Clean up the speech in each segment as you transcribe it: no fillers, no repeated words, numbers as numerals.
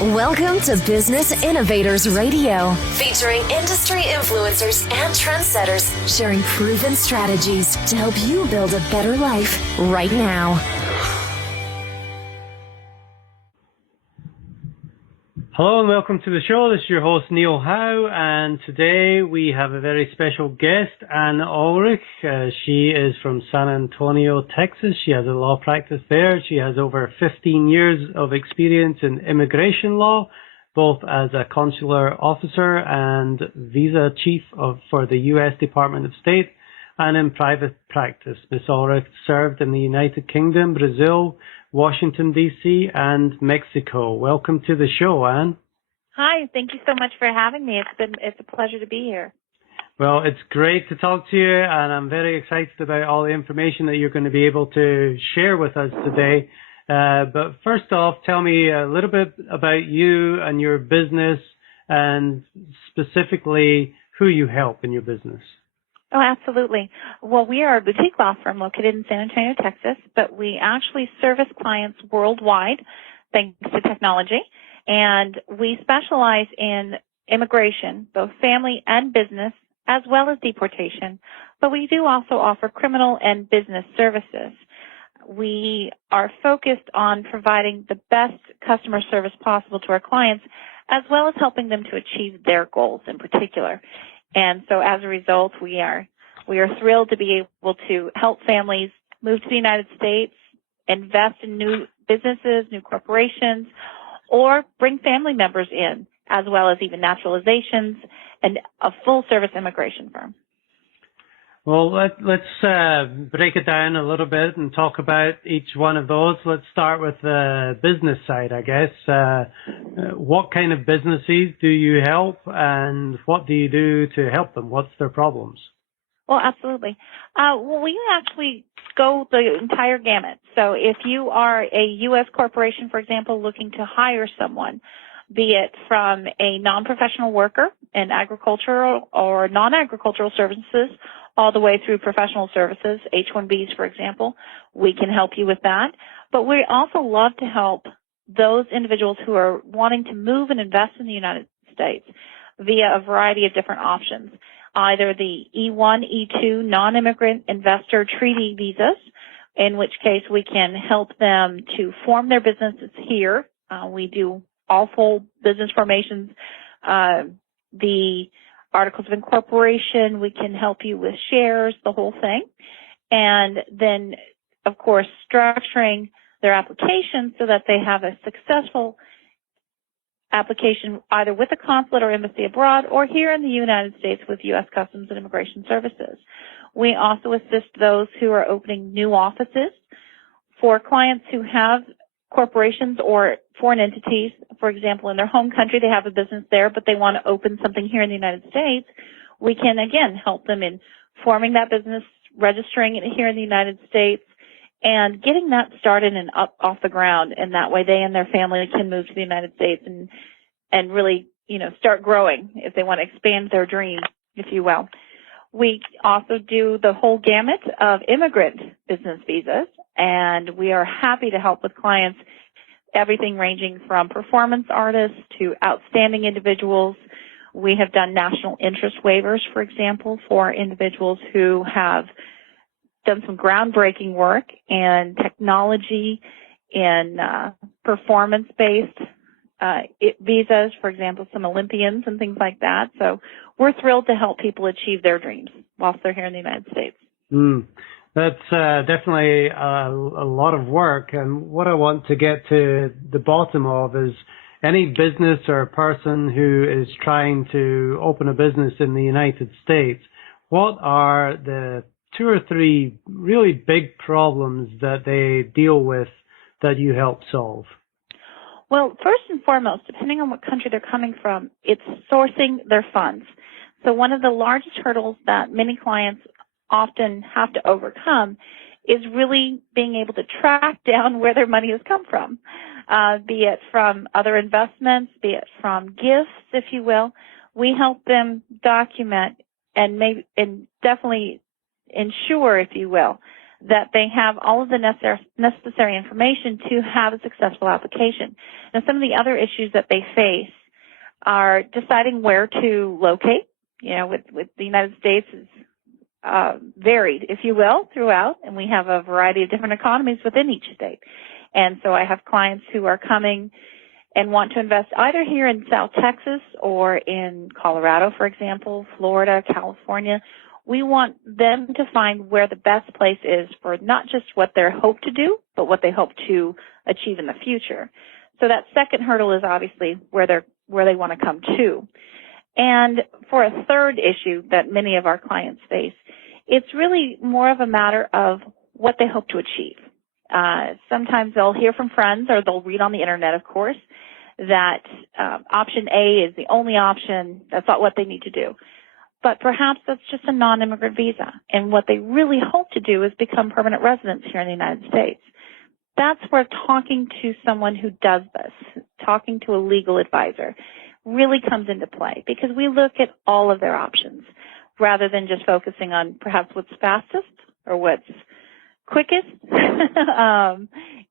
Welcome to Business Innovators Radio, featuring industry influencers and trendsetters sharing proven strategies to help you build a better life right now. Hello and welcome to the show. This is your host, Neil Howe, and today we have a very special guest, Anne Ohlrich. She is from San Antonio, Texas. She has a law practice there. She has over 15 years of experience in immigration law, both as a consular officer and visa chief for the U.S. Department of State, and in private practice. Ms. Ohlrich served in the United Kingdom, Brazil, Washington, D.C., and Mexico. Welcome to the show, Anne. Hi, thank you so much for having me. It's a pleasure to be here. Well, it's great to talk to you, and I'm very excited about all the information that you're going to be able to share with us today. But first off, tell me a little bit about you and your business, and specifically who you help in your business. Oh, absolutely. Well, we are a boutique law firm located in San Antonio, Texas, but we actually service clients worldwide thanks to technology, and we specialize in immigration, both family and business, as well as deportation, but we do also offer criminal and business services. We are focused on providing the best customer service possible to our clients, as well as helping them to achieve their goals in particular. And so as a result, we are thrilled to be able to help families move to the United States, invest in new businesses, new corporations, or bring family members in, as well as even naturalizations and a full-service immigration firm. Well, let's break it down a little bit and talk about each one of those. Let's start with the business side, I guess. What kind of businesses do you help, and what do you do to help them? What's their problems? Well, absolutely. Well, we actually go the entire gamut. So if you are a U.S. corporation, for example, looking to hire someone, be it from a non-professional worker in agricultural or non-agricultural services, all the way through professional services, H-1Bs, for example, we can help you with that. But we also love to help those individuals who are wanting to move and invest in the United States via a variety of different options, either the E-1, E-2 non-immigrant investor treaty visas, in which case we can help them to form their businesses here. We do all full business formations, the articles of incorporation, we can help you with shares, the whole thing. And then, of course, structuring their application so that they have a successful application either with a consulate or embassy abroad or here in the United States with U.S. Customs and Immigration Services. We also assist those who are opening new offices. For clients who have corporations or foreign entities, for example, in their home country, they have a business there, but they want to open something here in the United States, we can, again, help them in forming that business, registering it here in the United States, and getting that started and up off the ground. And that way they and their family can move to the United States and really, start growing if they want to expand their dream, if you will. We also do the whole gamut of immigrant business visas, and we are happy to help with clients, everything ranging from performance artists to outstanding individuals. We have done national interest waivers, for example, for individuals who have done some groundbreaking work in technology, in performance-based visas, for example, some Olympians and things like that. So we're thrilled to help people achieve their dreams whilst they're here in the United States. That's definitely a lot of work. And what I want to get to the bottom of is any business or person who is trying to open a business in the United States, what are the 2 or 3 really big problems that they deal with that you help solve? Well, first and foremost, depending on what country they're coming from, it's sourcing their funds. So one of the largest hurdles that many clients often have to overcome is really being able to track down where their money has come from, be it from other investments, be it from gifts, if you will. We help them document and definitely ensure, if you will, that they have all of the necessary information to have a successful application. Now, some of the other issues that they face are deciding where to locate. You know, with the United States is varied, if you will, throughout, and we have a variety of different economies within each state. And so I have clients who are coming and want to invest either here in South Texas or in Colorado, for example, Florida, California. We want them to find where the best place is for not just what they hope to do, but what they hope to achieve in the future. So that second hurdle is obviously where they want to come to. And for a third issue that many of our clients face, it's really more of a matter of what they hope to achieve. Sometimes they'll hear from friends or they'll read on the internet, of course, that option A is the only option. That's not what they need to do. But perhaps that's just a non-immigrant visa. And what they really hope to do is become permanent residents here in the United States. That's where talking to someone who does this, talking to a legal advisor, really comes into play, because we look at all of their options rather than just focusing on perhaps what's fastest or what's quickest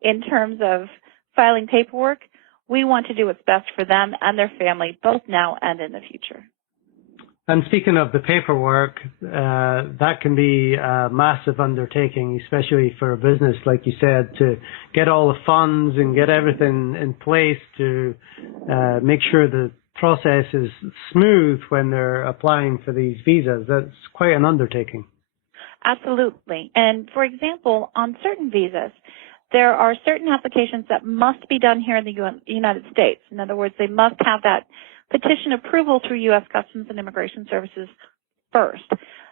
in terms of filing paperwork. We want to do what's best for them and their family, both now and in the future. And speaking of the paperwork, that can be a massive undertaking, especially for a business, like you said, to get all the funds and get everything in place to make sure the process is smooth when they're applying for these visas. That's quite an undertaking. Absolutely. And for example, on certain visas, there are certain applications that must be done here in the United States. In other words, they must have that petition approval through U.S. Customs and Immigration Services first.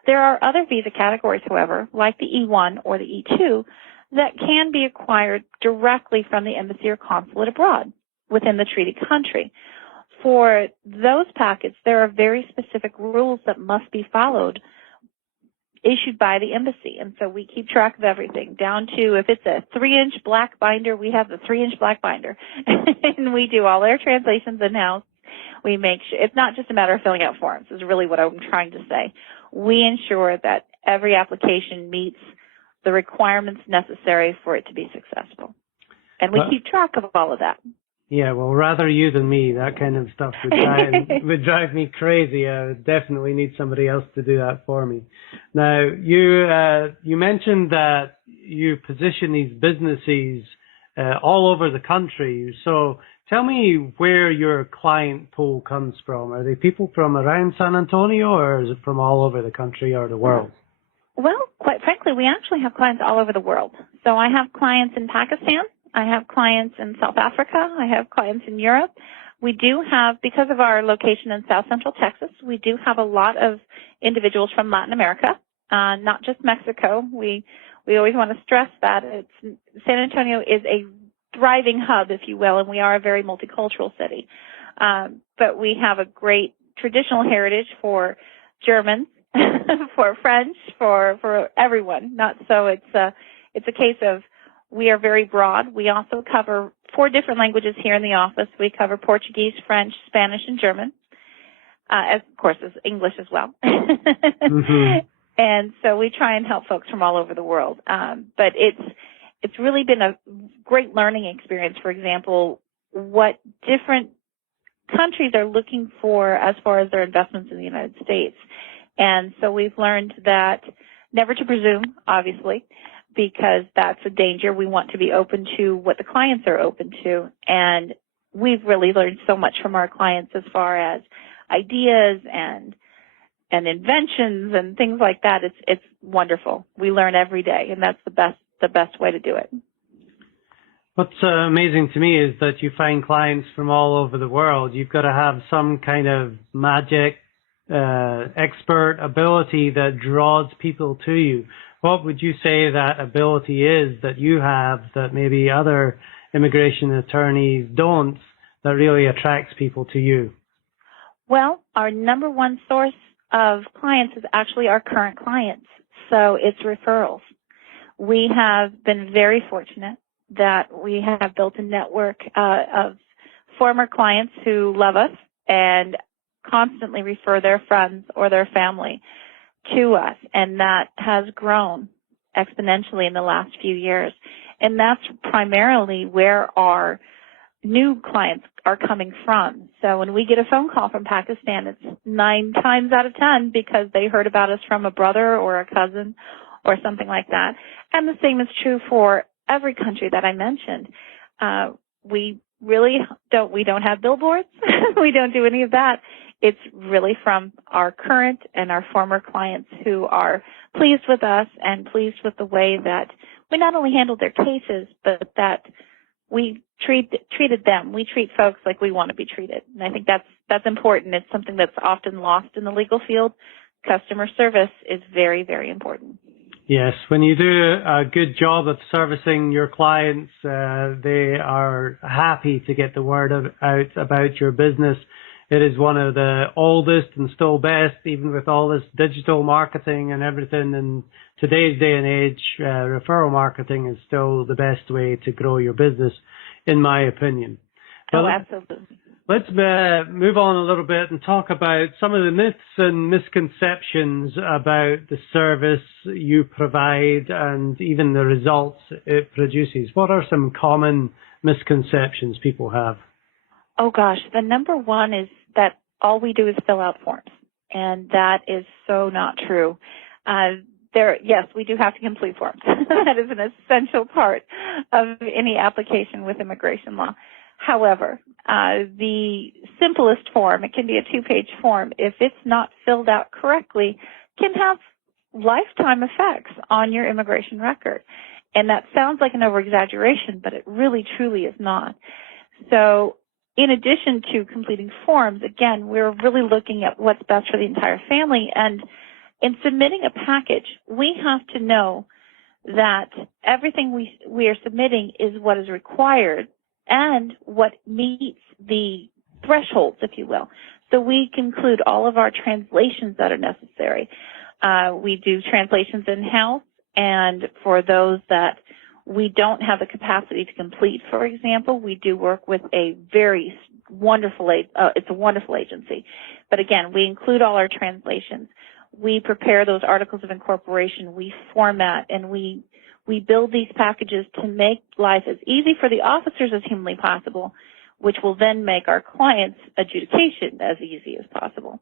There are other visa categories, however, like the E-1 or the E-2, that can be acquired directly from the embassy or consulate abroad within the treaty country. For those packets, there are very specific rules that must be followed, issued by the embassy. And so we keep track of everything, down to if it's a 3-inch black binder, we have the 3-inch black binder. And we do all our translations in-house. We make sure it's not just a matter of filling out forms, is really what I'm trying to say. We ensure that every application meets the requirements necessary for it to be successful. And we keep track of all of that. Yeah, well, rather you than me. That kind of stuff would drive me crazy. I would definitely need somebody else to do that for me. Now, you mentioned that you position these businesses all over the country. So tell me where your client pool comes from. Are they people from around San Antonio, or is it from all over the country or the world? Well, quite frankly, we actually have clients all over the world. So I have clients in Pakistan. I have clients in South Africa. I have clients in Europe. We do have, because of our location in South Central Texas, we do have a lot of individuals from Latin America, not just Mexico. We always want to stress that. San Antonio is a thriving hub, if you will, and we are a very multicultural city. But we have a great traditional heritage for Germans, for French, for everyone. Not so it's a case of we are very broad. We also cover 4 different languages here in the office. We cover Portuguese, French, Spanish, and German, of course, as English as well. Mm-hmm. And so we try and help folks from all over the world. But it's really been a great learning experience. For example, what different countries are looking for as far as their investments in the United States. And so we've learned that never to presume, obviously, because that's a danger. We want to be open to what the clients are open to. And we've really learned so much from our clients as far as ideas and inventions and things like that. It's wonderful. We learn every day, and that's the best way to do it. What's amazing to me is that you find clients from all over the world. You've got to have some kind of magic, expert ability that draws people to you. What would you say that ability is that you have that maybe other immigration attorneys don't, that really attracts people to you? Well, our number one source of clients is actually our current clients. So it's referrals. We have been very fortunate that we have built a network of former clients who love us and constantly refer their friends or their family to us, and that has grown exponentially in the last few years. And that's primarily where our new clients are coming from. So when we get a phone call from Pakistan, it's 9 times out of 10 because they heard about us from a brother or a cousin or something like that. And the same is true for every country that I mentioned. We don't have billboards. We don't do any of that. It's really from our current and our former clients who are pleased with us and pleased with the way that we not only handled their cases, but that we treated them. We treat folks like we want to be treated. And I think that's important. It's something that's often lost in the legal field. Customer service is very, very important. Yes, when you do a good job of servicing your clients, they are happy to get the word out about your business. It is one of the oldest and still best, even with all this digital marketing and everything. In today's day and age, referral marketing is still the best way to grow your business, in my opinion. Oh, absolutely. Let's move on a little bit and talk about some of the myths and misconceptions about the service you provide and even the results it produces. What are some common misconceptions people have? Oh, gosh. The number one is that all we do is fill out forms, and that is so not true. Yes, we do have to complete forms. That is an essential part of any application with immigration law. However, the simplest form, it can be a 2-page form, if it's not filled out correctly, can have lifetime effects on your immigration record. And that sounds like an over-exaggeration, but it really, truly is not. So in addition to completing forms, again, we're really looking at what's best for the entire family. And in submitting a package, we have to know that everything we are submitting is what is required and what meets the thresholds, if you will. So we conclude all of our translations that are necessary. We do translations in-house, and for those that we don't have the capacity to complete, for example, we do work with a very wonderful, it's a wonderful agency. But again, we include all our translations. We prepare those articles of incorporation, we format, and we build these packages to make life as easy for the officers as humanly possible, which will then make our clients' adjudication as easy as possible.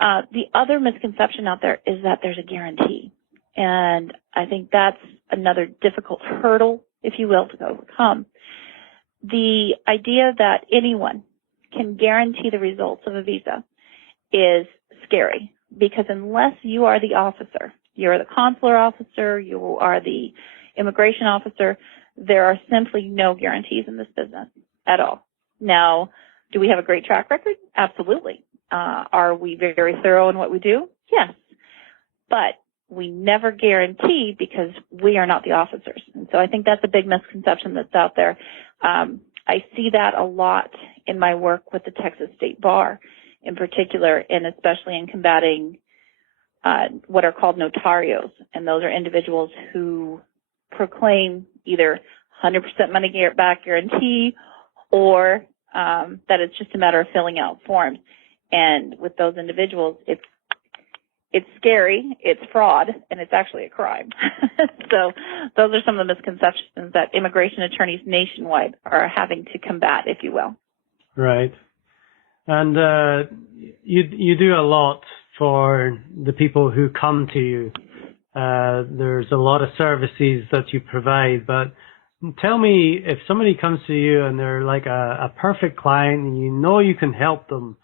The other misconception out there is that there's a guarantee. And I think that's another difficult hurdle, if you will, to overcome. The idea that anyone can guarantee the results of a visa is scary, because unless you are the officer, you're the consular officer, you are the immigration officer, there are simply no guarantees in this business at all. Now, do we have a great track record? Absolutely. Are we very thorough in what we do? Yes. But we never guarantee because we are not the officers. And so I think that's a big misconception that's out there. I see that a lot in my work with the Texas State Bar in particular, and especially in combating what are called notarios. And those are individuals who proclaim either 100% money back guarantee or that it's just a matter of filling out forms. And with those individuals, it's scary, it's fraud, and it's actually a crime. So those are some of the misconceptions that immigration attorneys nationwide are having to combat, if you will. Right. And you do a lot for the people who come to you. There's a lot of services that you provide, but tell me, if somebody comes to you and they're like a perfect client and you know you can help them,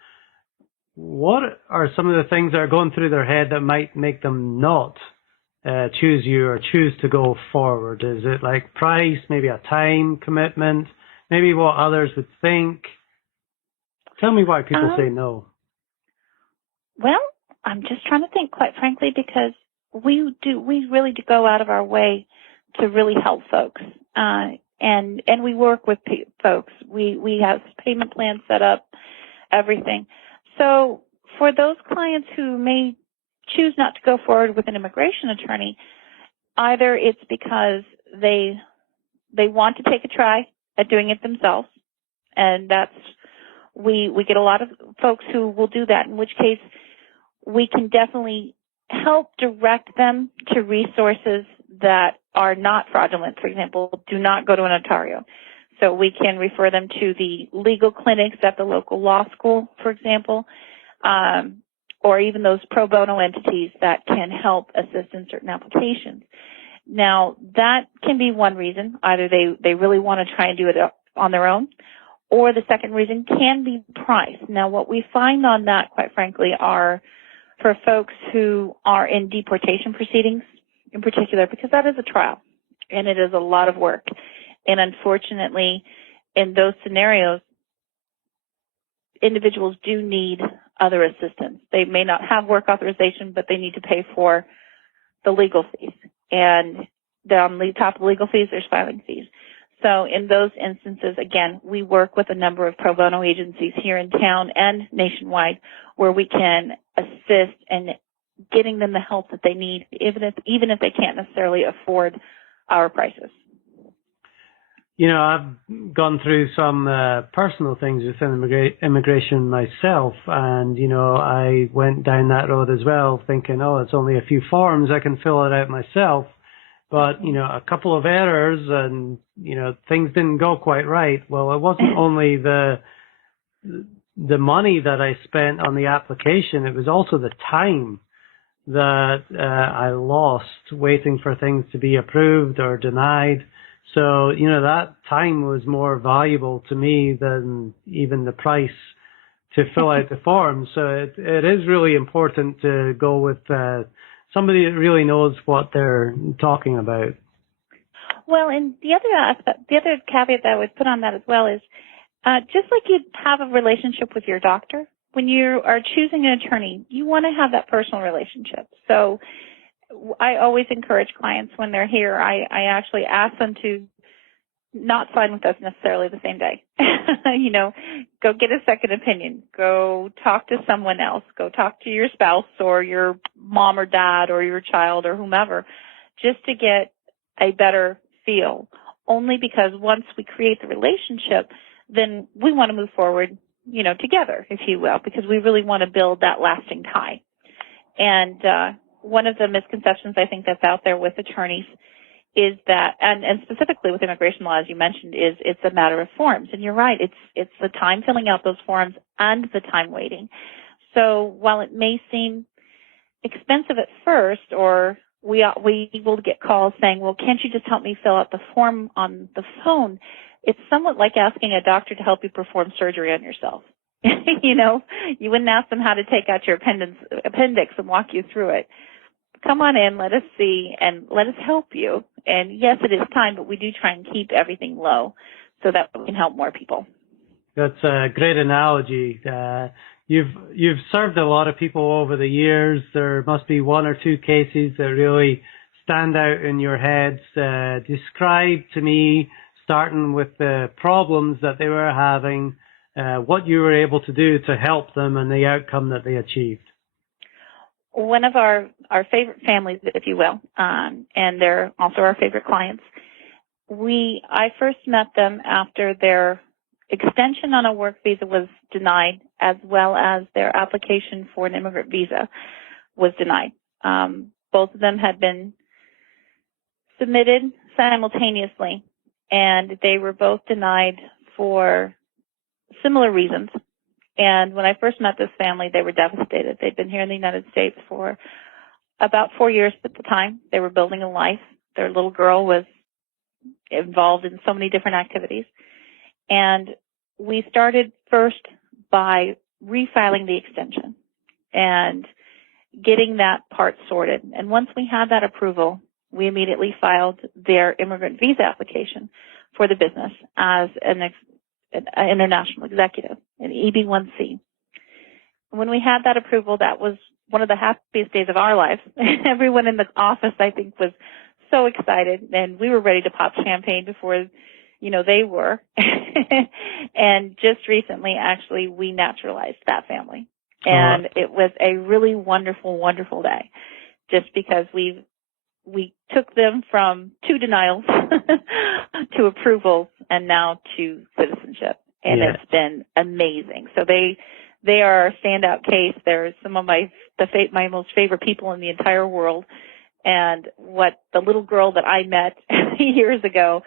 what are some of the things that are going through their head that might make them not choose you or choose to go forward? Is it like price, maybe a time commitment, maybe what others would think? Tell me why people say no. Well, I'm just trying to think, quite frankly, because we really do go out of our way to really help folks. And we work with folks. We have payment plans set up, everything. So for those clients who may choose not to go forward with an immigration attorney, either it's because they want to take a try at doing it themselves, and we get a lot of folks who will do that, in which case we can definitely help direct them to resources that are not fraudulent, for example, do not go to an notario. So we can refer them to the legal clinics at the local law school, for example, or even those pro bono entities that can help assist in certain applications. Now, that can be one reason. Either they really want to try and do it on their own, or the second reason can be price. Now, what we find on that, quite frankly, are for folks who are in deportation proceedings in particular, because that is a trial, and it is a lot of work. And unfortunately, in those scenarios, individuals do need other assistance. They may not have work authorization, but they need to pay for the legal fees. And on the top of the legal fees, there's filing fees. So in those instances, again, we work with a number of pro bono agencies here in town and nationwide where we can assist in getting them the help that they need, even if they can't necessarily afford our prices. You know, I've gone through some personal things within immigration myself, and, you know, I went down that road as well, thinking, oh, it's only a few forms, I can fill it out myself. But, you know, a couple of errors and, you know, things didn't go quite right. Well, it wasn't only the money that I spent on the application, it was also the time that I lost waiting for things to be approved or denied. So, you know, that time was more valuable to me than even the price to fill out the form. So it is really important to go with somebody that really knows what they're talking about. Well, and the other caveat that I would put on that as well is just like you'd have a relationship with your doctor, when you are choosing an attorney, you want to have that personal relationship. So I always encourage clients when they're here, I actually ask them to not sign with us necessarily the same day. You know, go get a second opinion. Go talk to someone else. Go talk to your spouse or your mom or dad or your child or whomever, just to get a better feel. Only because once we create the relationship, then we want to move forward, you know, together, if you will, because we really want to build that lasting tie. And one of the misconceptions I think that's out there with attorneys is that, and specifically with immigration law, as you mentioned, is it's a matter of forms. And you're right, it's the time filling out those forms and the time waiting. So while it may seem expensive at first, or we will get calls saying, well, can't you just help me fill out the form on the phone? It's somewhat like asking a doctor to help you perform surgery on yourself. You know, you wouldn't ask them how to take out your appendix and walk you through it. Come on in, let us see, and let us help you. And yes, it is time, but we do try and keep everything low so that we can help more people. That's a great analogy. You've served a lot of people over the years. There must be one or two cases that really stand out in your heads. Describe to me, starting with the problems that they were having, what you were able to do to help them and the outcome that they achieved. One of our favorite families, if you will, and they're also our favorite clients. I first met them after their extension on a work visa was denied, as well as their application for an immigrant visa was denied. Both of them had been submitted simultaneously, and they were both denied for similar reasons. And when I first met this family, they were devastated. They'd been here in the United States for about 4 years at the time. They were building a life. Their little girl was involved in so many different activities. And we started first by refiling the extension and getting that part sorted. And once we had that approval, we immediately filed their immigrant visa application for the business as an international executive, an EB-1C. When we had that approval, that was one of the happiest days of our lives. Everyone in the office, I think, was so excited, and we were ready to pop champagne before, you know, they were. And just recently, actually, we naturalized that family. And it was a really wonderful, wonderful day, just because we took them from 2 denials to approvals and now to citizenship. And It's been amazing. So they are a standout case. They're some of my most favorite people in the entire world. And what the little girl that I met years ago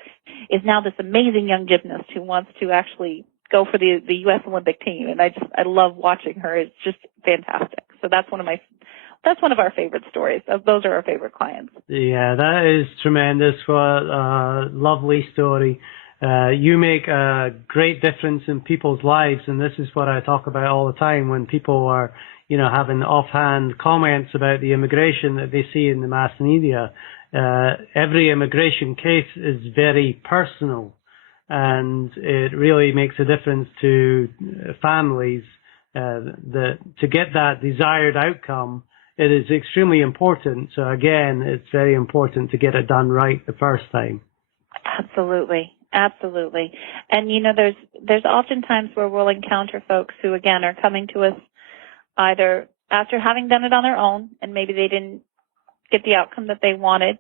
is now this amazing young gymnast who wants to actually go for the U.S. Olympic team. And I love watching her. It's just fantastic. So that's one of our favorite stories. Those are our favorite clients. Yeah, that is tremendous. What a lovely story. You make a great difference in people's lives, and this is what I talk about all the time when people are, having offhand comments about the immigration that they see in the mass media. Every immigration case is very personal, and it really makes a difference to families. To get that desired outcome, it is extremely important. So again, it's very important to get it done right the first time. Absolutely. Absolutely. And, there's often times where we'll encounter folks who, again, are coming to us either after having done it on their own and maybe they didn't get the outcome that they wanted,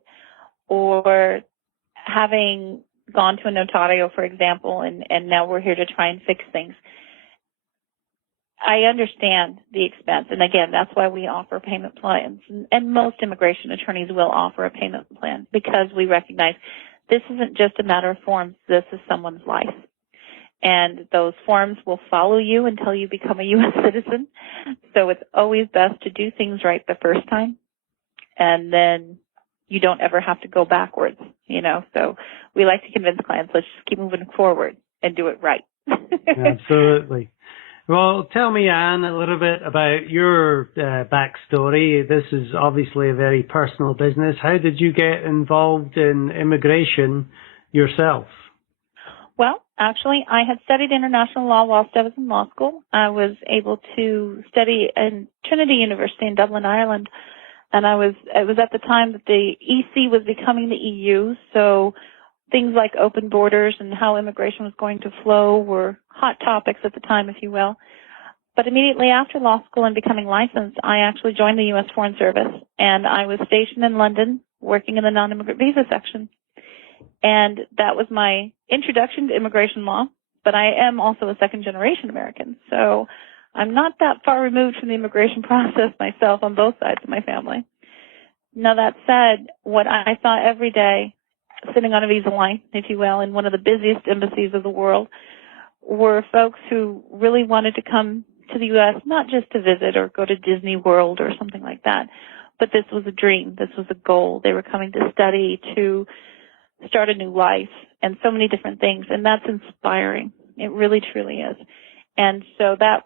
or having gone to a notario, for example, and now we're here to try and fix things. I understand the expense, and again, that's why we offer payment plans, and most immigration attorneys will offer a payment plan because we recognize this isn't just a matter of forms. This is someone's life. And those forms will follow you until you become a U.S. citizen. So it's always best to do things right the first time, and then you don't ever have to go backwards, So we like to convince clients, let's just keep moving forward and do it right. Absolutely. Well, tell me, Anne, a little bit about your backstory. This is obviously a very personal business. How did you get involved in immigration yourself? Well, actually, I had studied international law whilst I was in law school. I was able to study in Trinity University in Dublin, Ireland, and it was at the time that the EC was becoming the EU, so things like open borders and how immigration was going to flow were hot topics at the time, if you will. But immediately after law school and becoming licensed, I actually joined the U.S. Foreign Service, and I was stationed in London working in the non-immigrant visa section. And that was my introduction to immigration law, but I am also a second-generation American, so I'm not that far removed from the immigration process myself on both sides of my family. Now, that said, what I saw every day sitting on a visa line, if you will, in one of the busiest embassies of the world, were folks who really wanted to come to the U.S., not just to visit or go to Disney World or something like that, but this was a dream. This was a goal. They were coming to study, to start a new life, and so many different things, and that's inspiring. It really, truly is. And so that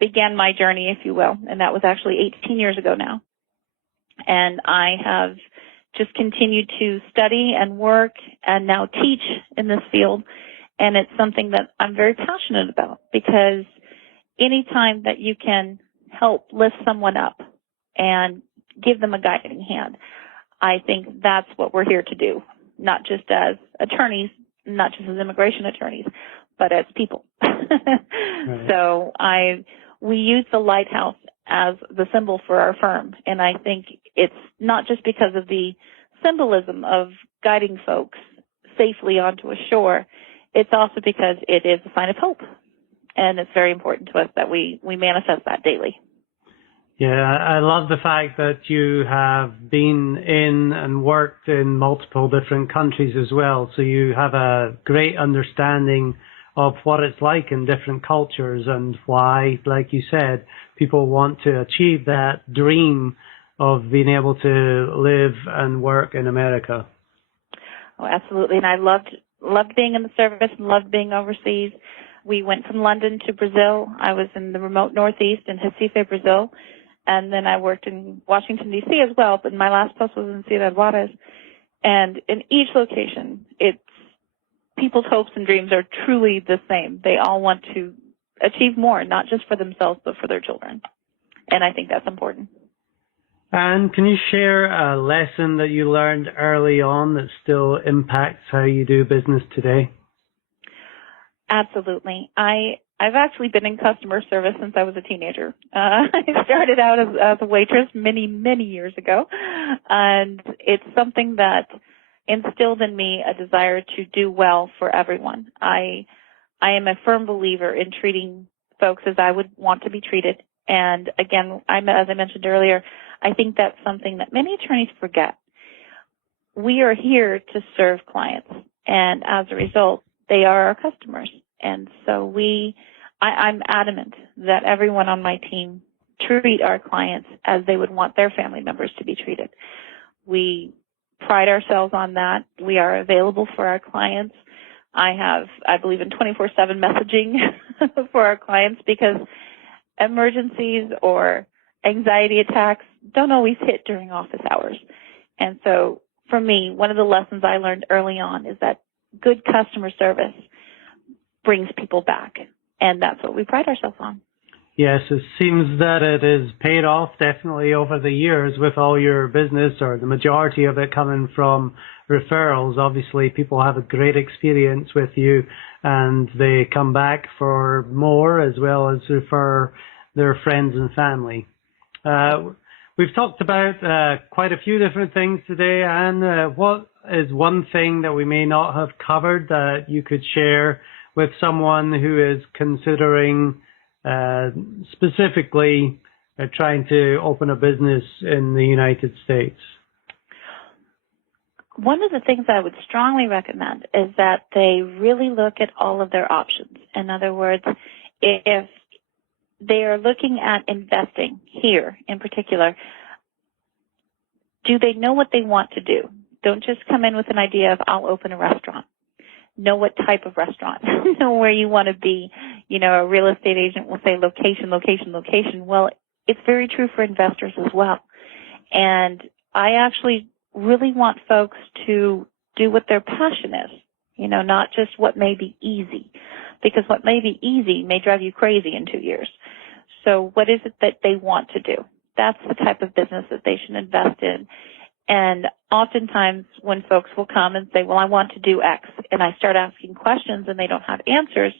began my journey, if you will, and that was actually 18 years ago now. And I have just continued to study and work and now teach in this field, and it's something that I'm very passionate about, because any time that you can help lift someone up and give them a guiding hand, I think that's what we're here to do, not just as attorneys, not just as immigration attorneys, but as people. Right. So we use the lighthouse as the symbol for our firm, and I think it's not just because of the symbolism of guiding folks safely onto a shore, it's also because it is a sign of hope, and it's very important to us that we manifest that daily. Yeah, I love the fact that you have been in and worked in multiple different countries as well, so you have a great understanding of what it's like in different cultures and why, like you said, people want to achieve that dream of being able to live and work in America. Oh, absolutely, and I loved being in the service and loved being overseas. We went from London to Brazil. I was in the remote Northeast in Recife, Brazil. And then I worked in Washington, D.C. as well, but my last post was in Juarez. And in each location, it's people's hopes and dreams are truly the same. They all want to achieve more, not just for themselves, but for their children. And I think that's important. And can you share a lesson that you learned early on that still impacts how you do business today? Absolutely. I've actually been in customer service since I was a teenager. I started out as a waitress many, many years ago, and it's something that instilled in me a desire to do well for everyone. I am a firm believer in treating folks as I would want to be treated, and again, as I mentioned earlier, I think that's something that many attorneys forget. we are here to serve clients, and as a result, they are our customers. And so I'm adamant that everyone on my team treat our clients as they would want their family members to be treated. We pride ourselves on that. We are available for our clients. I believe in 24/7 messaging for our clients, because emergencies or anxiety attacks don't always hit during office hours. And so for me, one of the lessons I learned early on is that good customer service brings people back. And that's what we pride ourselves on. Yes, it seems that it is paid off definitely over the years with all your business, or the majority of it coming from referrals. Obviously, people have a great experience with you and they come back for more, as well as refer their friends and family. We've talked about quite a few different things today, and what is one thing that we may not have covered that you could share with someone who is considering specifically trying to open a business in the United States? One of the things I would strongly recommend is that they really look at all of their options. In other words, if they are looking at investing here in particular, do they know what they want to do? Don't just come in with an idea of, I'll open a restaurant. Know what type of restaurant, know where you want to be. You know, a real estate agent will say location, location, location. Well, it's very true for investors as well. And I actually really want folks to do what their passion is, you know, not just what may be easy, because what may be easy may drive you crazy in 2 years. So what is it that they want to do? That's the type of business that they should invest in. And oftentimes when folks will come and say, well, I want to do X, and I start asking questions and they don't have answers,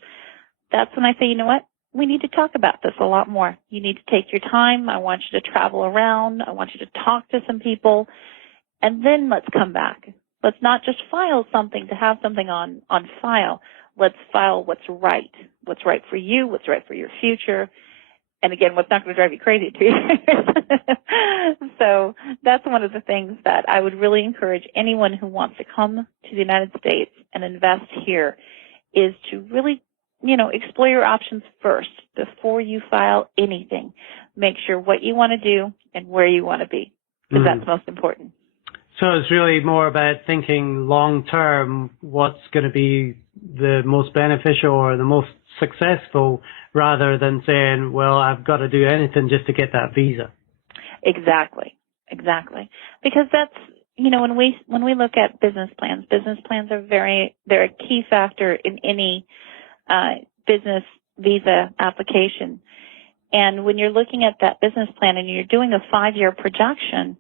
that's when I say, you know what? We need to talk about this a lot more. You need to take your time. I want you to travel around. I want you to talk to some people, and then let's come back. Let's not just file something to have something on file. Let's file what's right for you, what's right for your future. And again, what's not going to drive you crazy in 2 years. So that's one of the things that I would really encourage anyone who wants to come to the United States and invest here, is to really, you know, explore your options first before you file anything. Make sure what you want to do and where you want to be, because that's most important. So it's really more about thinking long term, what's going to be the most beneficial or the most successful, rather than saying, well, I've got to do anything just to get that visa. Exactly. Because that's, you know, when we look at business plans are they're a key factor in any business visa application. And when you're looking at that business plan and you're doing a 5-year projection,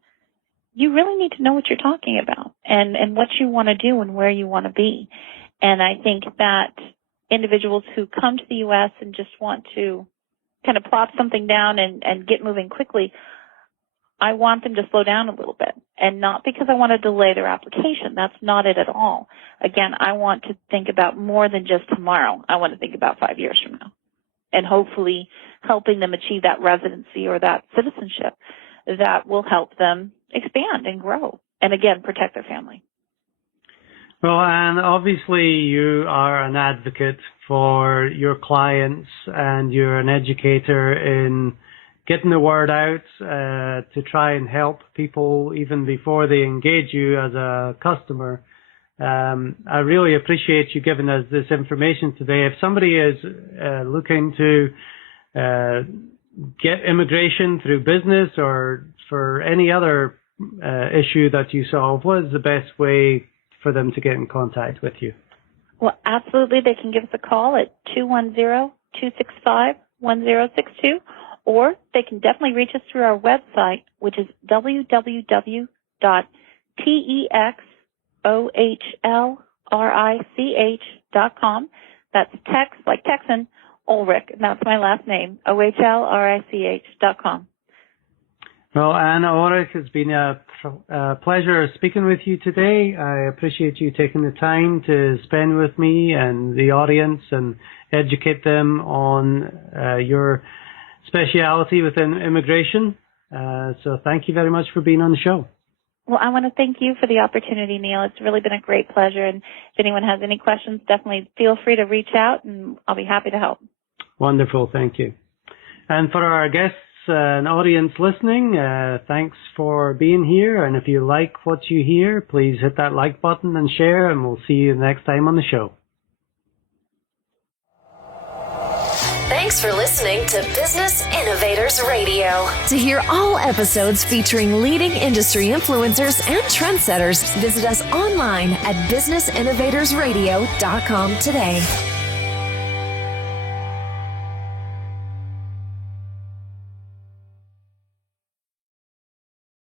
you really need to know what you're talking about and what you want to do and where you want to be. And I think that individuals who come to the U.S. and just want to kind of plop something down and get moving quickly, I want them to slow down a little bit. And not because I want to delay their application. That's not it at all. Again, I want to think about more than just tomorrow. I want to think about 5 years from now, and hopefully helping them achieve that residency or that citizenship that will help them expand and grow, and again, protect their family. Well, and obviously you are an advocate for your clients, and you're an educator in getting the word out to try and help people even before they engage you as a customer. I really appreciate you giving us this information today. If somebody is looking to get immigration through business or for any other issue that you solve, what is the best way for them to get in contact with you? Well, absolutely. They can give us a call at 210-265-1062, or they can definitely reach us through our website, which is www.texohlrich.com. That's Tex, like Texan, Ohlrich, and that's my last name, ohlrich.com. Well, Anna Ohlrich, it's been a pleasure speaking with you today. I appreciate you taking the time to spend with me and the audience and educate them on your speciality within immigration. So thank you very much for being on the show. Well, I want to thank you for the opportunity, Neil. It's really been a great pleasure. And if anyone has any questions, definitely feel free to reach out, and I'll be happy to help. Wonderful. Thank you. And for our guests and audience listening, thanks for being here. And if you like what you hear, please hit that like button and share, and we'll see you next time on the show. Thanks for listening to Business Innovators Radio. To hear all episodes featuring leading industry influencers and trendsetters, visit us online at businessinnovatorsradio.com today.